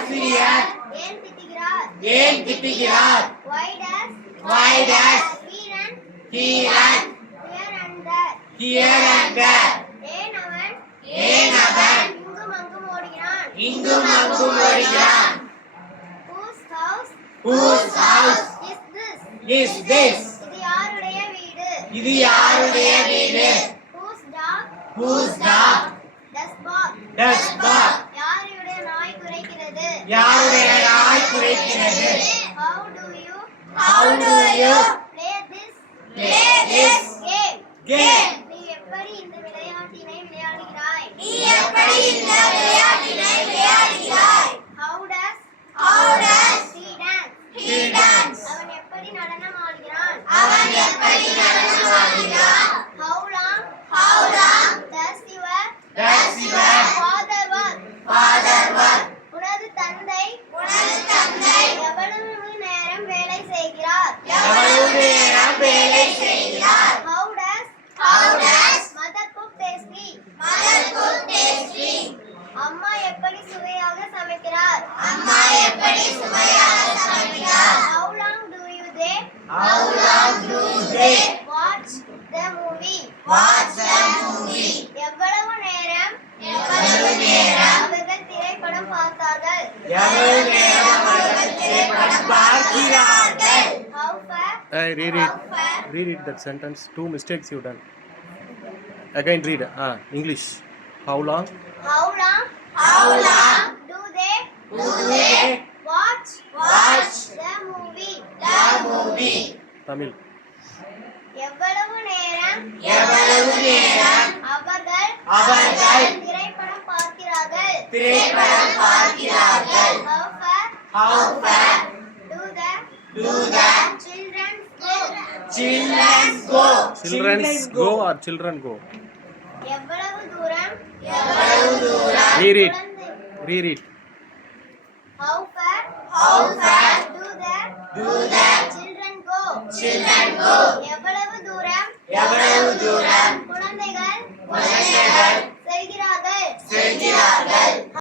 ஆசிரியர் ஏன் திட்டுகிறார்? ஏன் திட்டுகிறார்? Why does வீரன் he run here and there? ஏன் அவன் இங்கும் அங்கும் ஓடுகிறான்? Whose house is this? இது யாருடைய வீடு? Whose dog does bark? யாருடைய நாய் குரைக்கிறது? யாருடைய நாய் குரைக்கிறது? How do you play this game? நீ எப்படி இந்த விளையாட்டினை விளையாடுகிறாய்? How does he dance? அவன் எப்படி நடனம் ஆடுகிறான்? How long does your father work? உனது தந்தை எவ்வளவு நேரம் வேலை செய்கிறார்? எவ்வளவு நேரம் வேலை செய்கிறார்? How does mother cook tasty? அம்மா எப்படி சுவையாக சமைக்கிறார்? How long do they watch the movie? எவ்வளவு நேரம் அவர்கள் திரைப்படம் பார்த்தார்கள்? எவ்வளவு நேரம் அவர்கள் திரைப்படம் பார்க்கிறார்கள்? How far Read that sentence. 2 mistakes you done. Again read. English. How long do they watch the movie? Tamil. எவ்வளவு நேரம் அவர்கள் திரைப்படம் பார்க்கிறார்கள்? How far do the children go? Children's go or children go? எவ்வளவு தூரம் Reread. How far do the children go? எவ்வளவு தூரம்